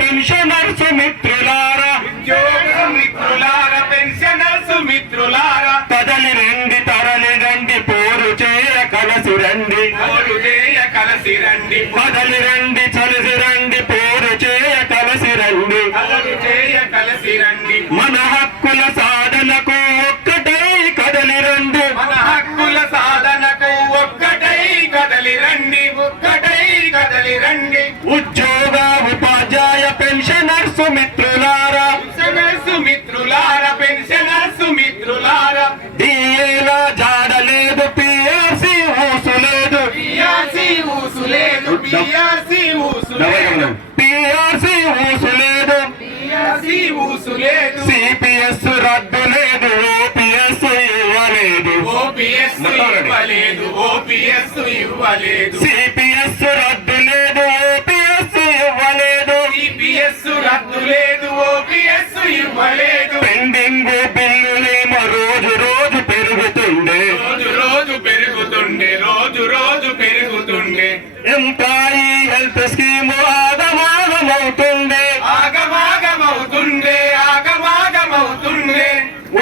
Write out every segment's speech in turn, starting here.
Pensioners మిత్రులారా, pensioners మిత్రులారా, కదలి రండి తరలి రండి పోరు చేయ కలసి రండి, కలిసి రండి, కదలి రండి చలిసి రండి పోరు చేయ కలసి రండి, కలిసి రండి, మన హక్కుల సాధనకు ఒక్కటై కదలి రండి, మన హక్కుల సాధనకు ఒక్కటై కదలి రండి, ఒక్కటై కదలి రండి. ఉద్యోగ ఉపాధ్యాయ పెన్షనర్స్ మిత్రులారా, పెన్షనర్స్ మిత్రులారా, పెన్షనర్స్ మిత్రులారా, డిఏల జాడలేదు పిఆర్సి ఊసు లేదు, పిఆర్సి ఊసు లేదు, పిఆర్సి ఊసు లేదు, పిఆర్సి ఊసు లేదు, పిఆర్సి ఊసు లేదు, సిపిఎస్ రద్దు లేదు, ఓపీఎస్ ఇవ్వలేదు, ఓపీఎస్ ఇవ్వలేదు, ఓపీఎస్ ఇవ్వలేదు, సిపిఎస్ రద్దు లేదు, ఓపీఎస్ ఇవ్వలేదు, సిపిఎస్ రద్దు లేదు, ఓపీఎస్ ఇవ్వలేదు. పెండింగ్ బిల్లులేమో రోజు రోజు పెరుగుతుండే, రోజు రోజు పెరుగుతుండే, రోజు రోజు పెరుగుతుండే, ఎంప్లాయీ హెల్త్ స్కీమ్ ఆగమాగమవుతుండే, ఆగమాగమవుతుండే, ఆగమాగమవుతుండే.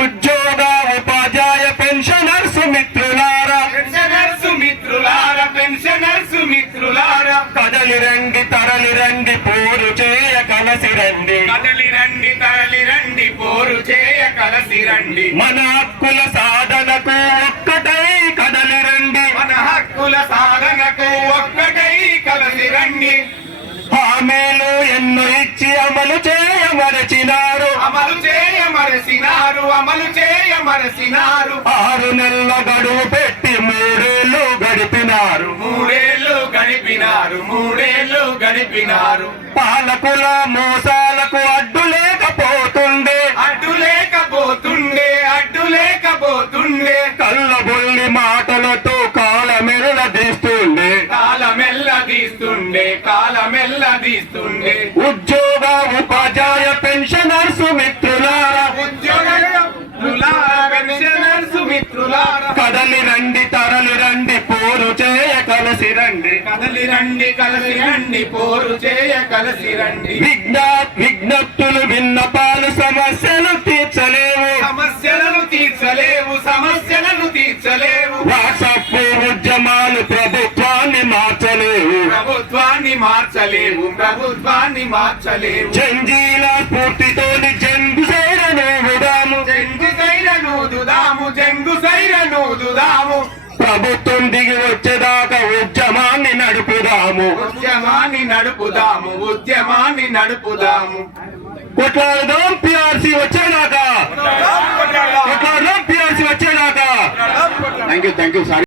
ఉద్యోగ ఉపాధ్యాయ పెన్షనర్స్ మిత్రులారా, పెన్షనర్స్ మిత్రులారా, పెన్షనర్స్ మిత్రులారా, కదలి రండి తరలి రండి పోరు చేయ కలసి రండి, కదలి రండి, తరలి రండి, పోరు చేయ కలసి రండి, మన హక్కుల సాధనకు ఒక్కటై కదలి రండి, మన హక్కుల సాధనకు ఒక్కటై కలసి రండి. హామీలు ఎన్నో ఇచ్చి అమలు చేయమరచినారు, అమలు చేయమరసినారు, అమలు చేయమరసినారు, 6 నెలల గడువు పెట్టి 3 ఏళ్ళు గడిపినారు, మూడేళ్లు గడిపినారు, మూడేళ్లు గడిపినారు. పాలకుల మోసాలకు అడ్డు లేకపోతుండే, అడ్డు లేకపోతుండే, అడ్డు లేకపోతుండే, కళ్ళబొల్లి మాటలతో కాలమెల్ల తీస్తుండే, కాలమెల్ల తీస్తుండే, కాలమెల్ల తీస్తుండే. ఉద్యోగ ఉపాధ్యాయ పెన్షనర్స్ మిత్రులారా, ఉద్యోగులారా, పెన్షనర్స్ మిత్రులారా, కదలి రండి తరలి రండి పోరు చేయ కలసి రండి, కదలి రండి, కలిసి రండి, పోరు చేయ కలసి రండి. విజ్ఞప్తులు విన్నపాలు సమస్యలు తీర్చలేవు, సమస్యలను తీర్చలేవు, సమస్యలను తీర్చలేవు, వాట్సాప్ ఉద్యమాలు ప్రభుత్వాన్ని మార్చలేవు, ప్రభుత్వాన్ని మార్చలేవు, ప్రభుత్వాన్ని మార్చలేవు. జంజీల స్ఫూర్తితోని జంగు సైరనూదాము, జంగు సైరనూదుదాము, జంగు సైరనూదుదాము, ప్రభుత్వం దిగి వచ్చేదాకా ఉద్యమాన్ని నడుపుదాము, ఉద్యమాన్ని నడుపుదాము, ఉద్యమాన్ని నడుపుదాము. కొట్లాడదాం పిఆర్సీ వచ్చేదాకా, కొట్లాడదాం పిఆర్సీ వచ్చేదాకా. Thank you sir.